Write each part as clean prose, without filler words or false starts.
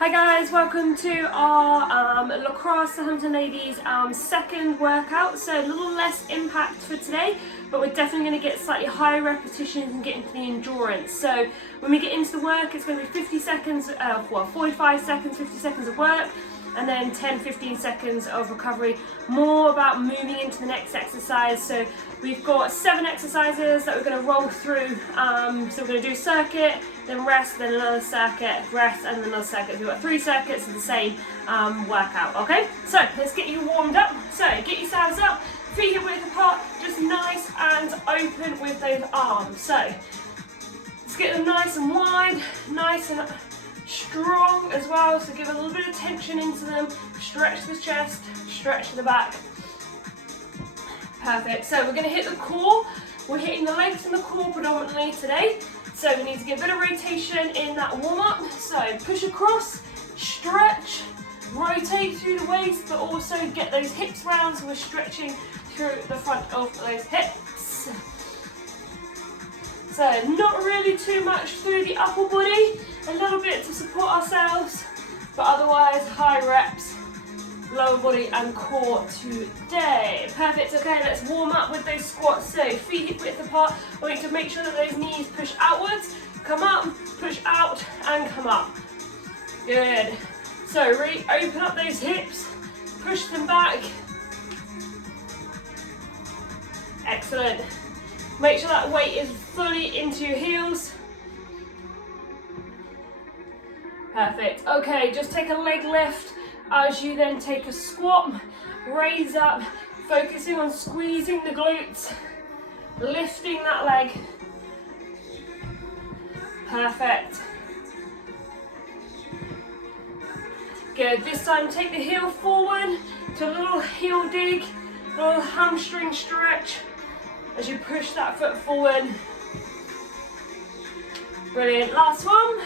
Hi guys, welcome to our Lacrosse Southampton Ladies second workout. So a little less impact for today, but we're definitely going to get slightly higher repetitions and get into the endurance. So when we get into the work, it's going to be 50 seconds, 45 seconds, 50 seconds of work, and then 10-15 seconds of recovery. More about moving into the next exercise. So we've got 7 exercises that we're going to roll through. So we're going to do circuit, then rest, then another circuit, rest, and then another circuit. So we've got 3 circuits of the same workout, okay? So let's get you warmed up. So get yourselves up, feet hip width apart, just nice and open with those arms. So let's get them nice and wide, nice and strong as well. So give a little bit of tension into them, stretch the chest, stretch the back. Perfect. So we're going to hit the core. We're hitting the legs and the core predominantly today. So we need to get a bit of rotation in that warm-up. So push across, stretch, rotate through the waist, but also get those hips round so we're stretching through the front of those hips. So not really too much through the upper body, a little bit to support ourselves, but otherwise high reps, lower body and core today. Perfect. Okay, let's warm up with those squats. So feet hip width apart. I want you to make sure that those knees push outwards, come up, push out and come up. Good. So really open up those hips, push them back. Excellent. Make sure that weight is fully into your heels. Perfect. Okay, just take a leg lift as you then take a squat, raise up, focusing on squeezing the glutes, lifting that leg. Perfect. Good. This time take the heel forward to a little heel dig, a little hamstring stretch as you push that foot forward. Brilliant. Last one.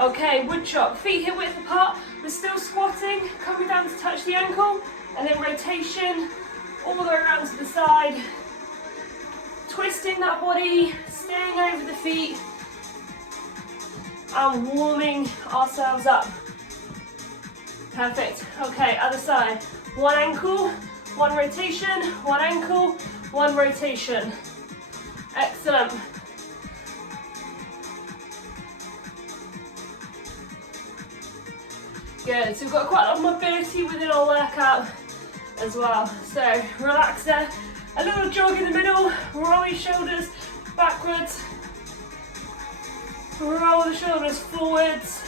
Okay, wood chop, feet hip width apart. We're still squatting, coming down to touch the ankle, and then rotation all the way around to the side. Twisting that body, staying over the feet, and warming ourselves up. Perfect. Okay, other side. One ankle, one rotation, one ankle, one rotation. Excellent. Good, so we've got quite a lot of mobility within our workout as well. So relax there, a little jog in the middle, roll your shoulders backwards, roll the shoulders forwards.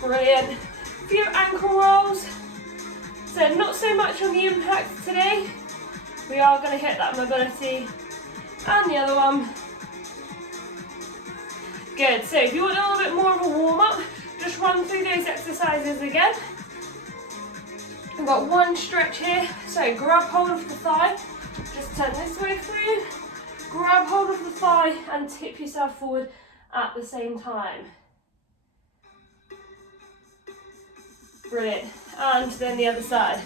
Brilliant. A few ankle rolls. So not so much on the impact today. We are going to hit that mobility. And the other one. Good, so if you want a little bit more of a warm-up, just run through those exercises again. We've got one stretch here, so grab hold of the thigh, just turn this way through, grab hold of the thigh and tip yourself forward at the same time. Brilliant, and then the other side.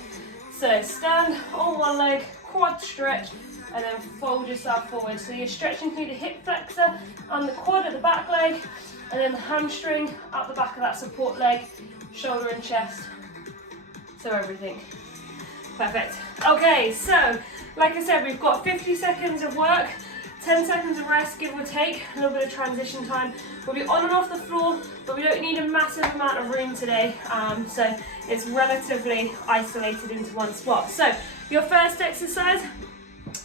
So stand on one leg, quad stretch, and then fold yourself forward. So you're stretching through the hip flexor and the quad at the back leg, and then the hamstring up the back of that support leg, shoulder and chest. So everything. Perfect. Okay, so like I said, we've got 50 seconds of work, 10 seconds of rest, give or take, a little bit of transition time. We'll be on and off the floor, but we don't need a massive amount of room today, so it's relatively isolated into one spot. So your first exercise,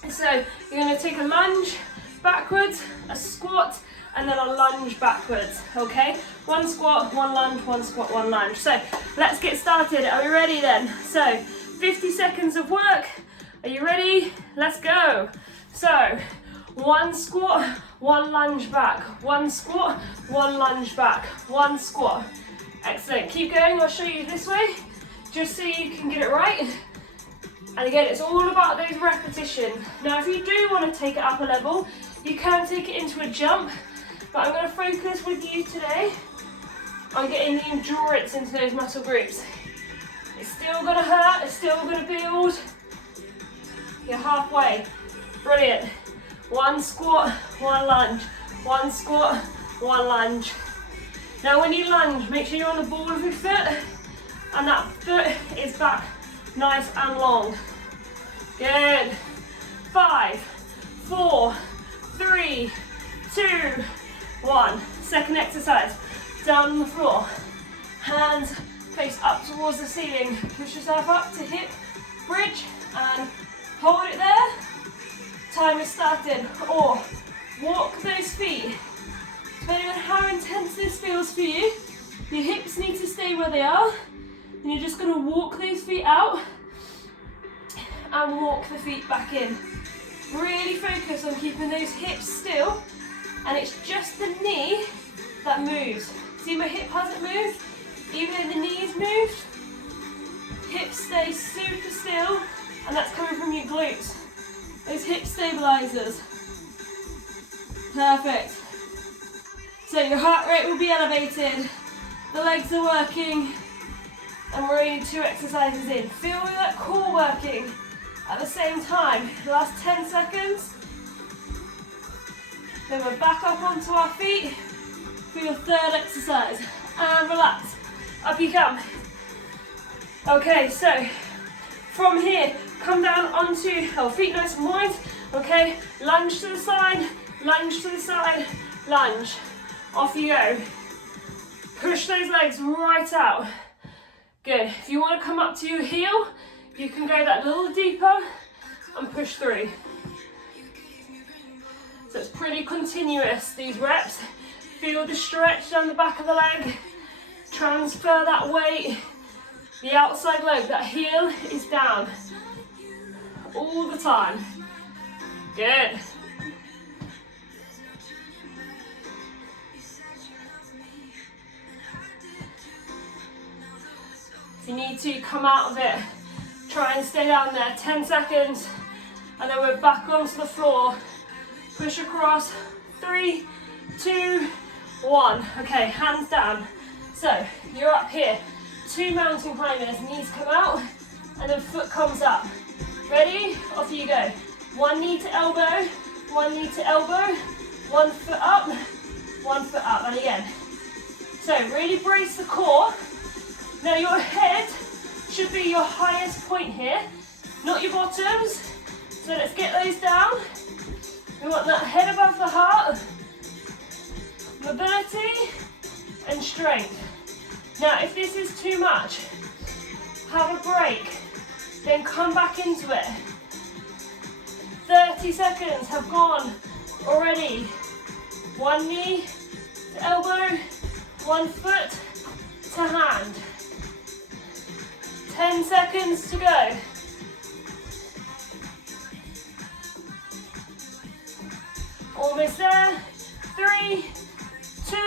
so you're going to take a lunge backwards, a squat, and then a lunge backwards, okay? One squat, one lunge, one squat, one lunge. So let's get started. Are we ready then? So 50 seconds of work. Are you ready? Let's go. So one squat, one lunge back, one squat, one lunge back, one squat. Excellent. Keep going. I'll show you this way, just so you can get it right. And again, it's all about those repetitions. Now, if you do want to take it up a level, you can take it into a jump, but I'm going to focus with you today on getting the endurance into those muscle groups. It's still going to hurt, it's still going to build. You're halfway. Brilliant. One squat, one lunge. One squat, one lunge. Now when you lunge, make sure you're on the ball of your foot and that foot is back nice and long. Good. 5, 4, 3, 2, 1. Second exercise. Down on the floor. Hands face up towards the ceiling. Push yourself up to hip bridge and hold it there. Time is started. Or walk those feet. Depending on how intense this feels for you, your hips need to stay where they are. And you're just going to walk those feet out and walk the feet back in. Really focus on keeping those hips still, and it's just the knee that moves. See, my hip hasn't moved, even though the knee's moved. Hips stay super still, and that's coming from your glutes. Those hip stabilizers. Perfect. So your heart rate will be elevated, the legs are working, and we're only 2 exercises in. Feel that core working at the same time. Last 10 seconds. Then we're back up onto our feet for your third exercise. And relax. Up you come. Okay, so from here, come down onto feet nice and wide. Okay, lunge to the side, lunge to the side, lunge. Off you go. Push those legs right out. Good. If you want to come up to your heel, you can go that little deeper and push through. So it's pretty continuous, these reps. Feel the stretch down the back of the leg. Transfer that weight. The outside leg, that heel is down. All the time. Good. If you need to, come out of it. Try and stay down there, 10 seconds, and then we're back onto the floor. Push across, 3, 2, 1. Okay, hands down. So, you're up here, 2 mountain climbers, knees come out, and then foot comes up. Ready? Off you go. 1 knee to elbow, 1 knee to elbow, 1 foot up, 1 foot up, and again. So, really brace the core. Now your head should be your highest point here, not your bottoms. So let's get those down. We want that head above the heart, mobility and strength. Now if this is too much, have a break, then come back into it. 30 seconds have gone already. 1 knee to elbow, 1 foot to hand. 10 seconds to go. Almost there. 3, 2,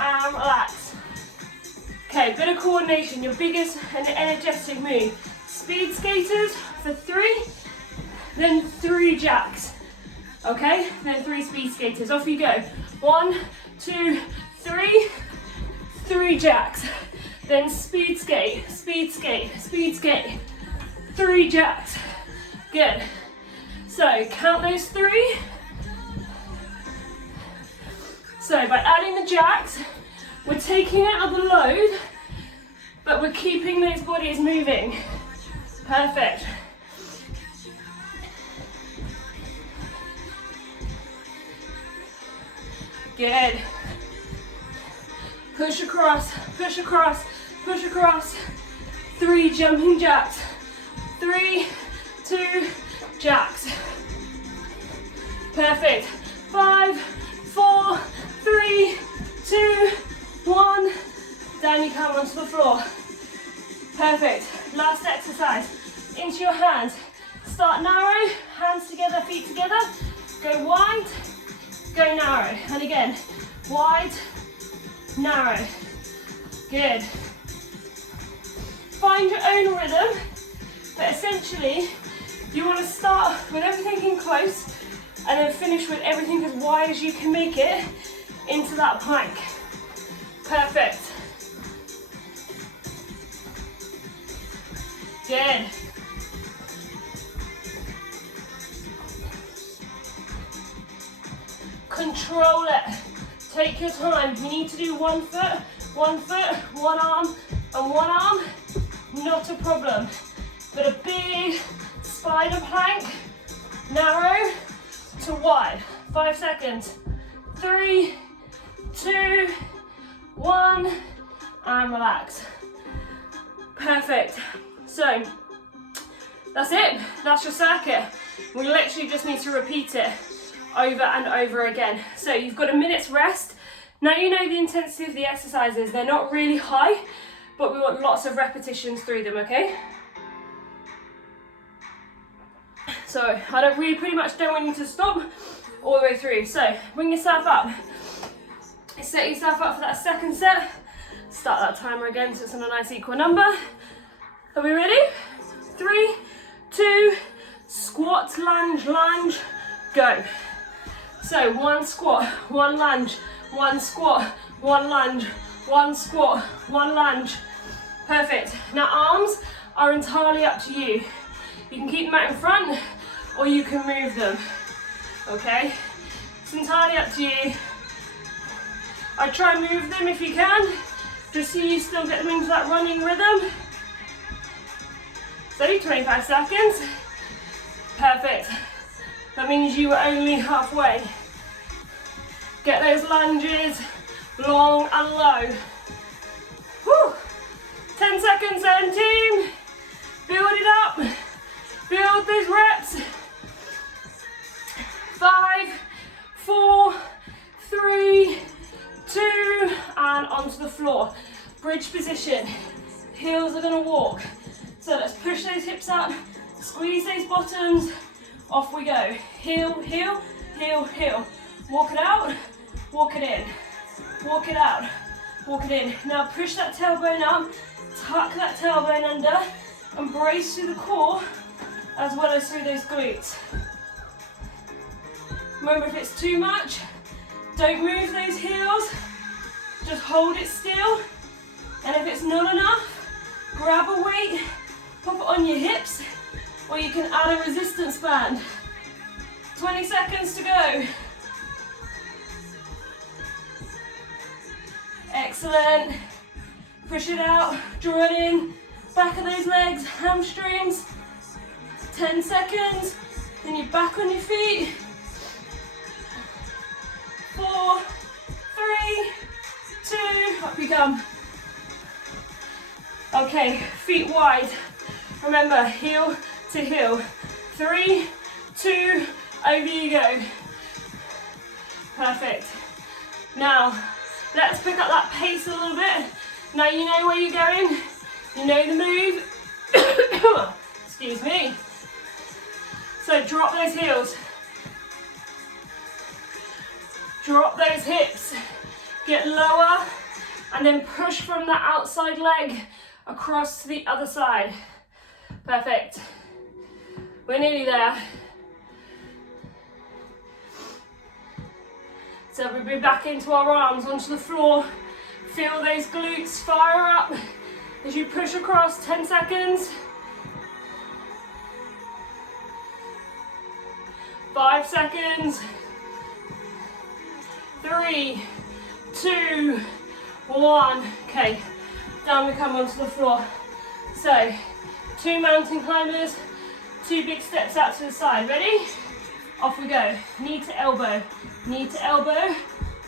and relax. Okay, bit of coordination, your biggest and energetic move. Speed skaters for 3, then 3 jacks. Okay, then 3 speed skaters. Off you go. 1, 2, 3, 3 jacks. Then speed skate, speed skate, speed skate. 3 jacks. Good. So count those 3. So by adding the jacks, we're taking out of the load, but we're keeping those bodies moving. Perfect. Good. Push across, push across, push across. 3 jumping jacks. 3, 2, jacks. Perfect. 5, 4, 3, 2, 1. Down you come onto the floor. Perfect. Last exercise. Into your hands. Start narrow, hands together, feet together. Go wide, go narrow. And again, wide, narrow. Good. Find your own rhythm, but essentially you want to start with everything in close and then finish with everything as wide as you can make it into that plank. Perfect. Good. Control it. Take your time. You need to do one foot, one arm, and one arm. Not a problem. But a big spider plank, narrow to wide. 5 seconds. 3, 2, 1, and relax. Perfect. So that's it. That's your circuit. We literally just need to repeat it over and over again. So you've got a minute's rest. Now you know the intensity of the exercises. They're not really high, but we want lots of repetitions through them, okay? So we pretty much don't want you to stop all the way through. So bring yourself up. Set yourself up for that second set. Start that timer again so it's on a nice equal number. Are we ready? 3, 2, squat, lunge, lunge, go. So 1 squat, 1 lunge, 1 squat, 1 lunge, 1 squat, 1 lunge. Perfect. Now arms are entirely up to you. You can keep them out in front or you can move them, okay? It's entirely up to you. I try and move them if you can, just so you still get them into that running rhythm. So 25 seconds. Perfect. That means you are only halfway. Get those lunges long and low. Whew. 10 seconds then, team. Build it up. Build those reps. 5, 4, 3, 2, and onto the floor. Bridge position. Heels are going to walk. So let's push those hips up, squeeze those bottoms. Off we go. Heel, heel, heel, heel. Walk it out, walk it in. Walk it out, walk it in. Now push that tailbone up, tuck that tailbone under, and brace through the core as well as through those glutes. Remember, if it's too much, don't move those heels, just hold it still. And if it's not enough, grab a weight, pop it on your hips, or you can add a resistance band. 20 seconds to go. Excellent. Push it out, draw it in, back of those legs, hamstrings. 10 seconds, then you're back on your feet. 4, 3, 2, up you come. Okay, feet wide. Remember, heel to heel. 3, 2, over you go. Perfect. Now, let's pick up that pace a little bit. Now you know where you're going. You know the move. Excuse me. So drop those heels. Drop those hips. Get lower and then push from the outside leg across to the other side. Perfect. We're nearly there. So we'll be back into our arms, onto the floor. Feel those glutes fire up as you push across. 10 seconds. 5 seconds. 3, 2, 1. Okay, down we come onto the floor. So, 2 mountain climbers, 2 big steps out to the side. Ready? Off we go. Knee to elbow,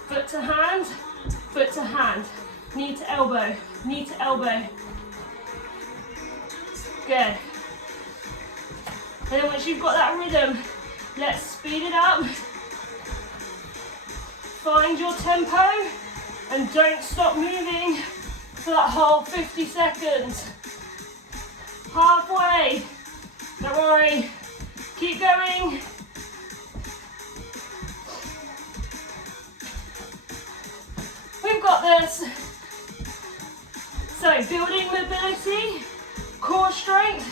foot to hand, knee to elbow, knee to elbow. Good. And then once you've got that rhythm, let's speed it up. Find your tempo and don't stop moving for that whole 50 seconds. Halfway. Don't worry. Keep going. We've got this. So building mobility, core strength,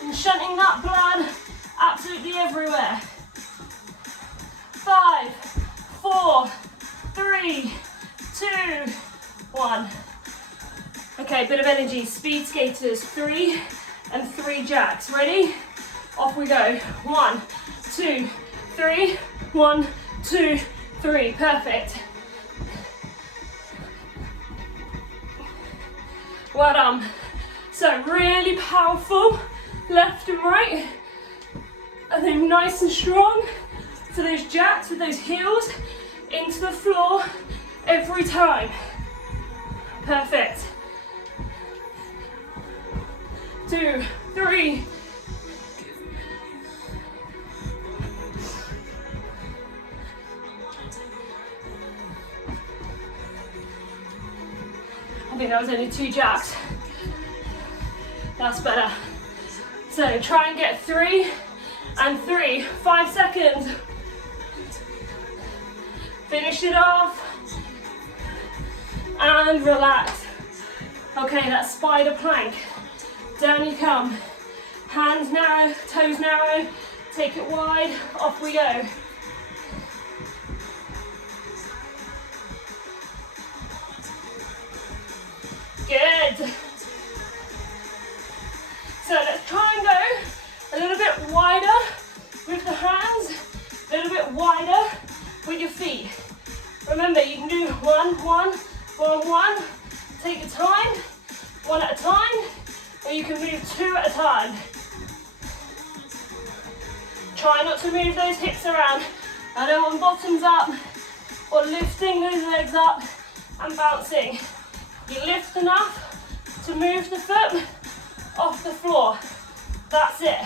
and shunting that blood absolutely everywhere. 5, 4, 3, 2, 1. Okay, bit of energy. Speed skaters, 3 and 3 jacks. Ready? Off we go. 1, 2, 3. 1, 2, 3, perfect. Well done. So really powerful, left and right. And then nice and strong for those jacks with those heels into the floor every time. Perfect. 2, 3. I think that was only 2 jacks. That's better. So try and get 3 and 3, 5 seconds. Finish it off and relax. Okay, that's spider plank. Down you come. Hands narrow, toes narrow, take it wide, off we go. Good. So let's try and go a little bit wider with the hands, a little bit wider with your feet. Remember, you can do 1, 1, 1, 1. Take your time, 1 at a time, or you can move 2 at a time. Try not to move those hips around. I don't want bottoms up or lifting those legs up and bouncing. You lift enough to move the foot off the floor. That's it.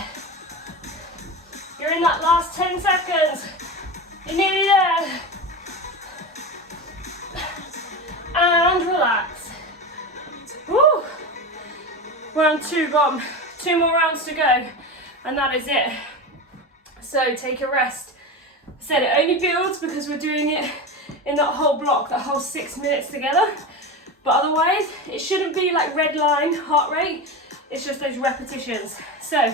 You're in that last 10 seconds. You're nearly there. And relax. Woo. Round 2 gone. 2 more rounds to go. And that is it. So take a rest. I said it only builds because we're doing it in that whole block, that whole 6 minutes together. But otherwise, it shouldn't be like red line heart rate. It's just those repetitions. So,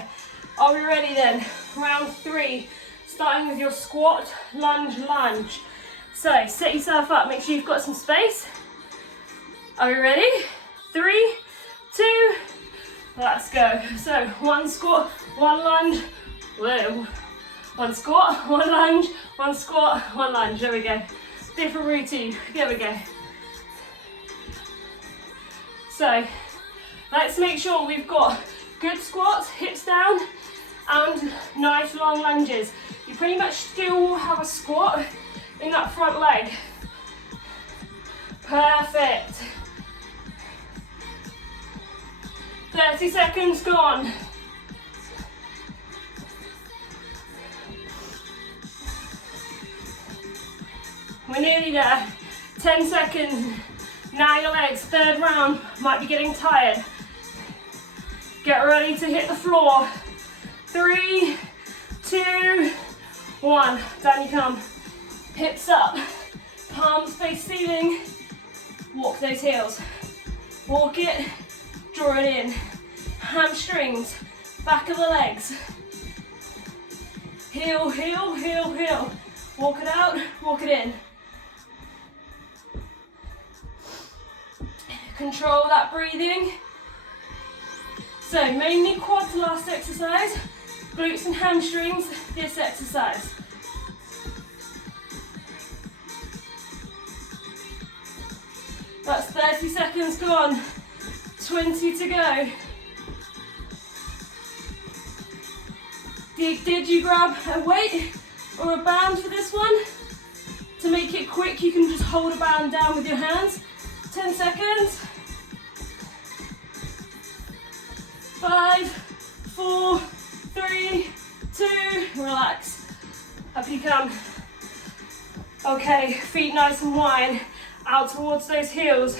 are we ready then? Round 3, starting with your squat, lunge, lunge. So, set yourself up, make sure you've got some space. Are we ready? 3, 2, let's go. So, 1 squat, 1 lunge, whoa. 1 squat, 1 lunge, 1 squat, 1 lunge. There we go. Different routine. There we go. So, let's make sure we've got good squats, hips down, and nice long lunges. You pretty much still will have a squat in that front leg. Perfect. 30 seconds gone. We're nearly there. 10 seconds. Now your legs, 3rd round, might be getting tired. Get ready to hit the floor. 3, 2, 1. Down you come. Hips up. Palms face ceiling. Walk those heels. Walk it, draw it in. Hamstrings, back of the legs. Heel, heel, heel, heel. Walk it out, walk it in. Control that breathing. So mainly quads last exercise, glutes and hamstrings this exercise. That's 30 seconds gone, 20 to go. Did you grab a weight or a band for this one? To make it quick, you can just hold a band down with your hands. 10 seconds. 5, 4, 3, 2, relax. Up you come. Okay, feet nice and wide, out towards those heels.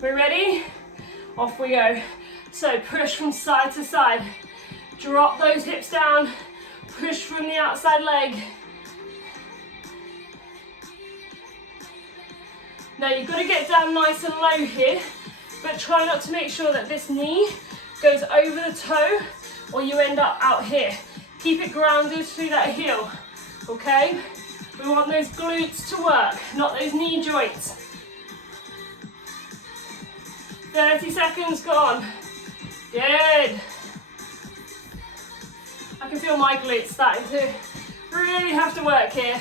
We're ready? Off we go. So push from side to side. Drop those hips down, push from the outside leg. Now you've got to get down nice and low here, but try not to make sure that this knee goes over the toe or you end up out here. Keep it grounded through that heel, okay? We want those glutes to work, not those knee joints. 30 seconds gone. Good. I can feel my glutes starting to really have to work here.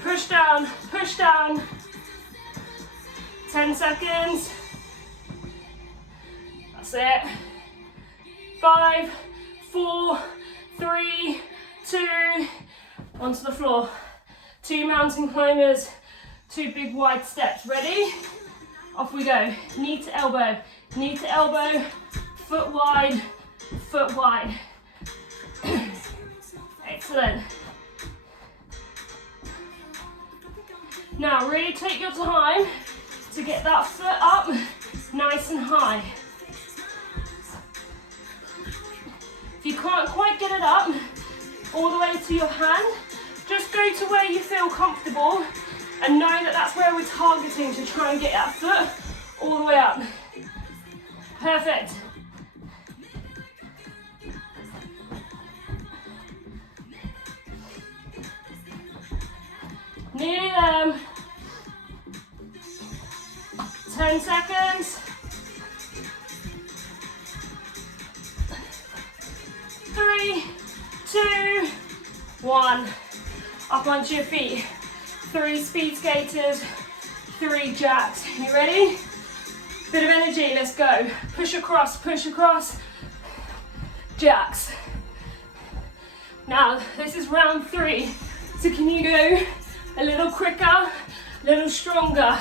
Push down, push down. 10 seconds. That's it. 5, 4, 3, 2, onto the floor. 2 mountain climbers, 2 big wide steps. Ready? Off we go. Knee to elbow, foot wide, foot wide. Excellent. Now really take your time to get that foot up nice and high. If you can't quite get it up all the way to your hand, just go to where you feel comfortable and know that that's where we're targeting to try and get that foot all the way up. Perfect. Nearly there. 10 seconds. 3, 2, 1. Up onto your feet. 3 speed skaters, 3 jacks. You ready? Bit of energy, let's go. Push across, jacks. Now, this is round 3. So can you go a little quicker, a little stronger?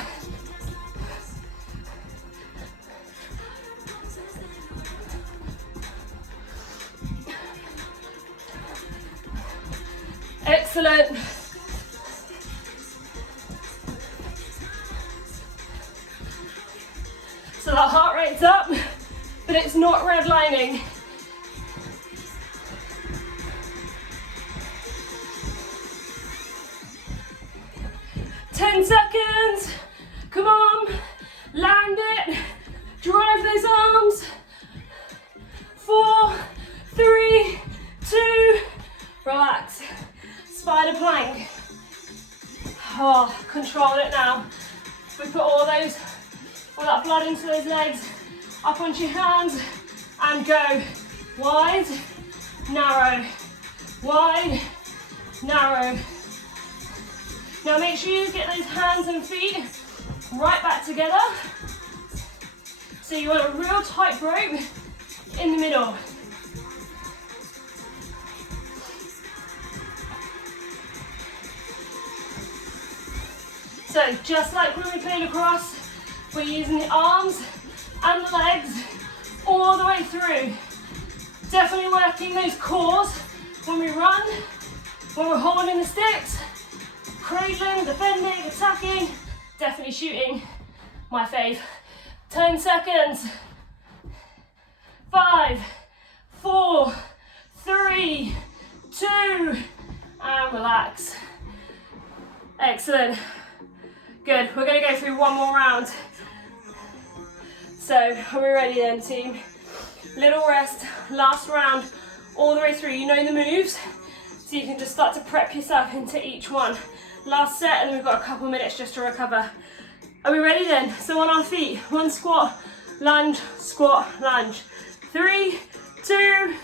Excellent. So that heart rate's up, but it's not redlining. Seconds. Come on. Land it. Drive those arms. 4, 3, 2. Relax. Spider plank. Oh, control it now. We put all that blood into those legs. Up onto your hands and go. Wide, narrow. Wide, narrow. Now make sure you get those hands and feet right back together. So you want a real tight rope in the middle. So just like when we play lacrosse, we're using the arms and the legs all the way through. Definitely working those cores when we run, when we're holding the sticks, cradling, defending, attacking, definitely shooting, my fave. 10 seconds. 5, 4, 3, 2, and relax. Excellent. Good, we're gonna go through one more round. So, are we ready then, team? Little rest, last round, all the way through. You know the moves, so you can just start to prep yourself into each one. Last set, and then we've got a couple minutes just to recover. Are we ready then? So on our feet, 1 squat, lunge, squat, lunge. 3, 2,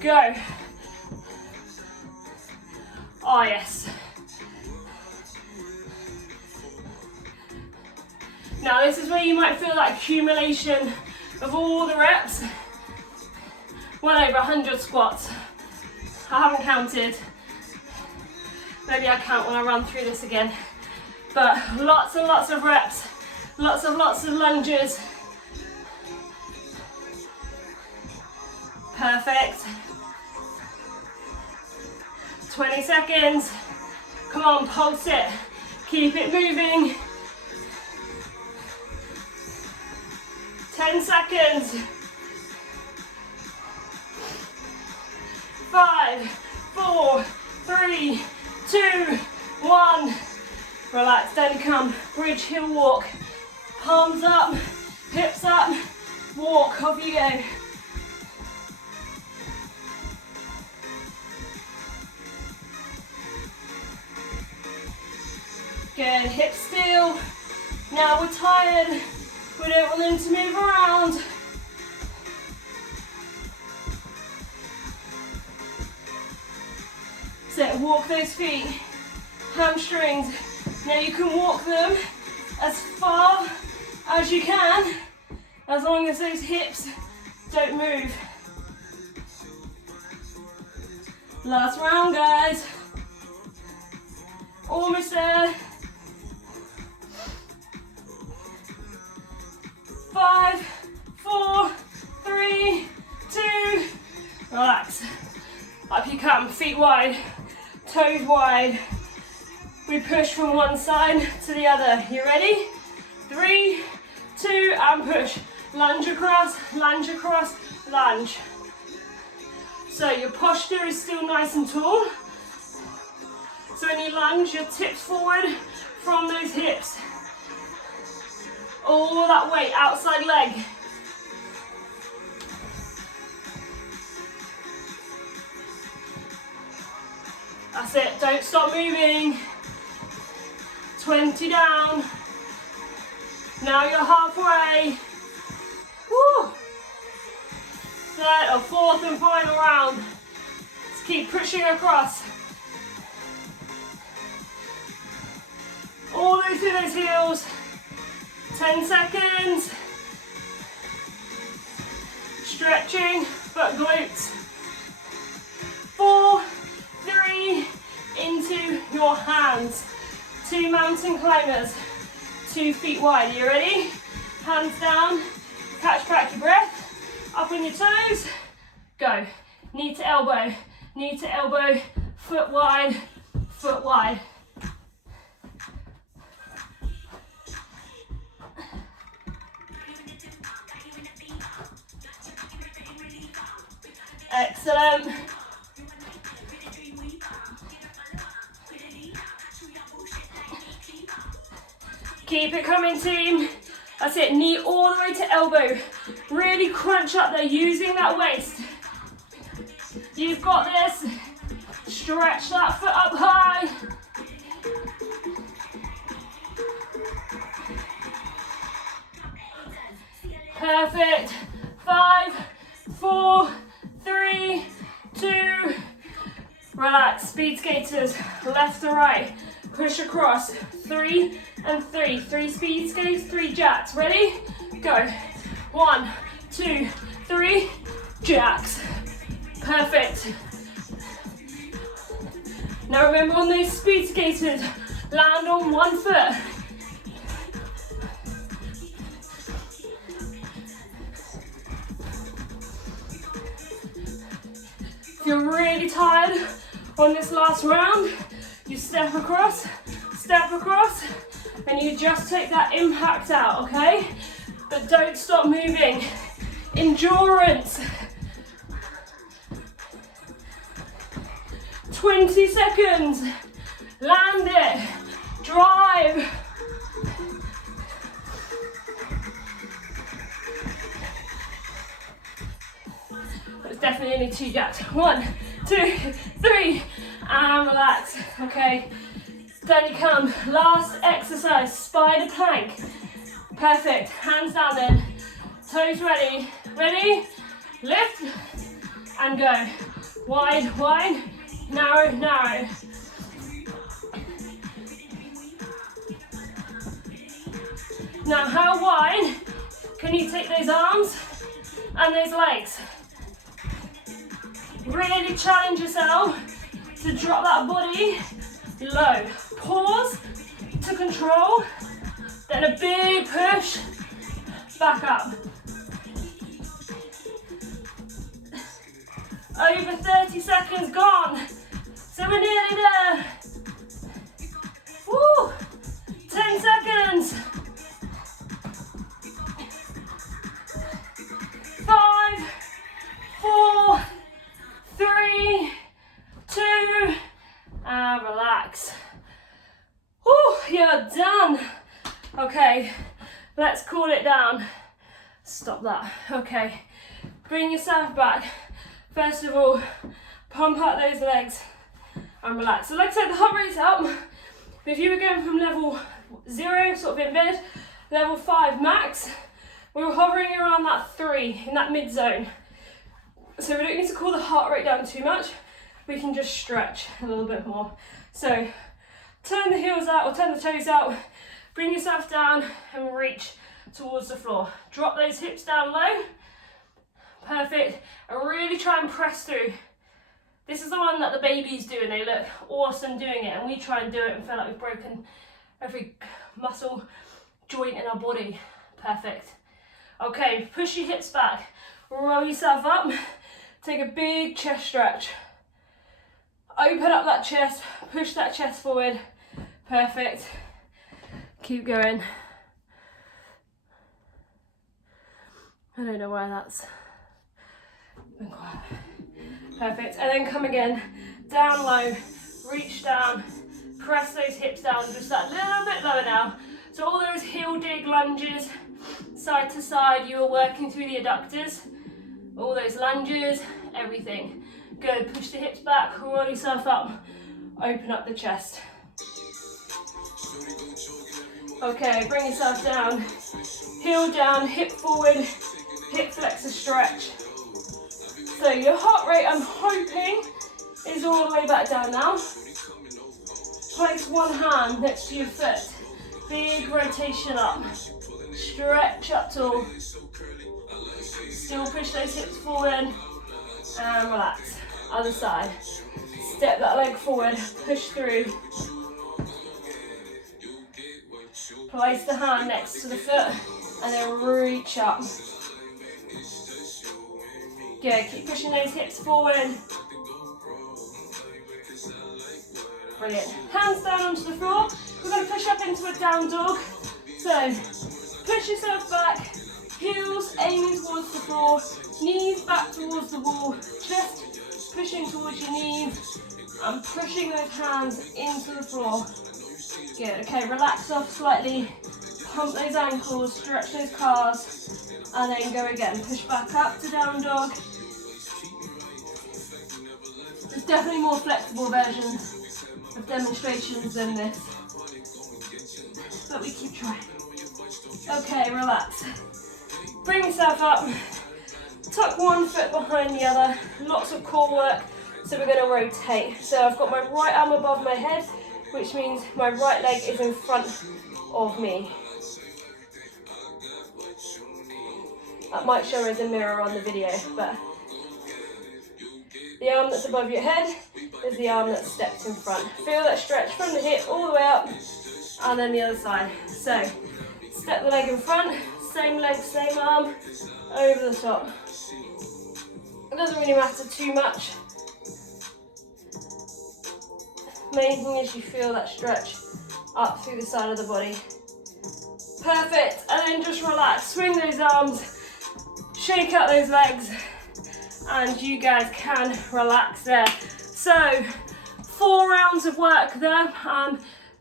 go. Oh yes. Now this is where you might feel that accumulation of all the reps. Well over 100 squats. I haven't counted. Maybe I count when I run through this again. But lots and lots of reps. Lots of lunges. Perfect. 20 seconds. Come on, pulse it. Keep it moving. 10 seconds. 5, 4, 3, 2, 1. Relax, then come bridge heel walk. Palms up, hips up, walk, off you go. Good, hips still. Now we're tired. We don't want them to move around. So walk those feet. hamstrings. Now you can walk them as far as you can, as long as those hips don't move. Last round, guys. Almost there. 5, 4, 3, 2, relax. Up you come, feet wide, toes wide. We push from one side to the other. You ready? 3, 2, and push. Lunge across, lunge. So your posture is still nice and tall. So when you lunge, your tips forward from those hips. All that weight, outside leg. That's it, don't stop moving. 20 down. Now you're halfway. Woo! Third or fourth and final round. Let's keep pushing across. All the way through those heels. 10 seconds. Stretching, but glutes. 4, 3, into your hands. 2 mountain climbers, 2 feet wide. You ready? Hands down, catch back your breath. Up on your toes, go. Knee to elbow, foot wide, foot wide. Excellent. Keep it coming, team. That's it, knee all the way to elbow. Really crunch up there, using that waist. You've got this. Stretch that foot up high. Perfect. 5, 4, 3, 2. Relax, speed skaters, left to right. Push across, 3 and 3. 3 speed skates, 3 jacks. Ready? Go. 1, 2, 3, jacks. Perfect. Now remember, on those speed skaters, land on one foot. If you're really tired on this last round, you step across, and you just take that impact out, okay? But don't stop moving. Endurance. 20 seconds. Land it. Drive. There's definitely only 2 jacks. 1, 2, 3, and relax. Okay, down you come. Last exercise, spider plank. Perfect. Hands down then. Toes ready. Ready? Lift and go. Wide, wide. Narrow, narrow. Now, how wide can you take those arms and those legs? Really challenge yourself to drop that body low. Pause to control, then a big push back up. Over 30 seconds gone. So we're nearly there. Woo! 10 seconds. 5, 4, 3, 2, and relax. Woo, you're done. Okay, let's cool it down. Stop that. Okay, bring yourself back. First of all, pump out those legs and relax. So like I said, the heart rate's up. If you were going from level 0, sort of in bed, level 5 max, we were hovering around that 3, in that mid zone. So we don't need to cool the heart rate down too much. We can just stretch a little bit more. So turn the heels out or turn the toes out, bring yourself down and reach towards the floor. Drop those hips down low. Perfect. And really try and press through. This is the one that the babies do and they look awesome doing it, and we try and do it and feel like we've broken every muscle joint in our body. Perfect. Okay, push your hips back, roll yourself up, take a big chest stretch. Open up that chest, push that chest forward. Perfect. Keep going. I don't know why that's been quiet. Perfect. And then come again, down low, reach down, press those hips down just that little bit lower now. So all those heel dig lunges, side to side, you are working through the adductors. All those lunges, everything. Good, push the hips back, roll yourself up, open up the chest. Okay, bring yourself down, heel down, hip forward, hip flexor stretch. So your heart rate, I'm hoping, is all the way back down now. Place one hand next to your foot. Big rotation up. Stretch up tall. Still push those hips forward and relax. Other side. Step that leg forward, push through. Place the hand next to the foot and then reach up. Good, keep pushing those hips forward. Brilliant. Hands down onto the floor. We're going to push up into a down dog. So, push yourself back, heels aiming towards the floor, knees back towards the wall, chest pushing towards your knees, and pushing those hands into the floor. Good, okay, relax off slightly, pump those ankles, stretch those calves, and then go again. Push back up to down dog. There's definitely more flexible versions of demonstrations than this, but we keep trying. Okay, relax. Bring yourself up, tuck one foot behind the other, lots of core work, so we're going to rotate. So I've got my right arm above my head, which means my right leg is in front of me. That might show as a mirror on the video, but the arm that's above your head is the arm that's stepped in front. Feel that stretch from the hip all the way up, and then the other side. So, step the leg in front, same leg, same arm, over the top. It doesn't really matter too much. Main thing is you feel that stretch up through the side of the body. Perfect, and then just relax, swing those arms, shake out those legs, and you guys can relax there. So, 4 rounds of work there,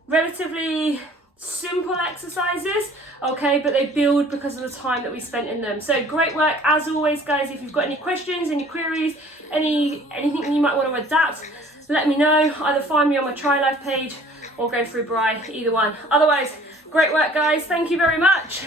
relatively simple exercises, okay, but they build because of the time that we spent in them. So great work as always, guys. If you've got any questions, any queries, anything you might want to adapt, let me know. Either find me on my Try Life page or go through Bri, either one. Otherwise, great work, guys. Thank you very much.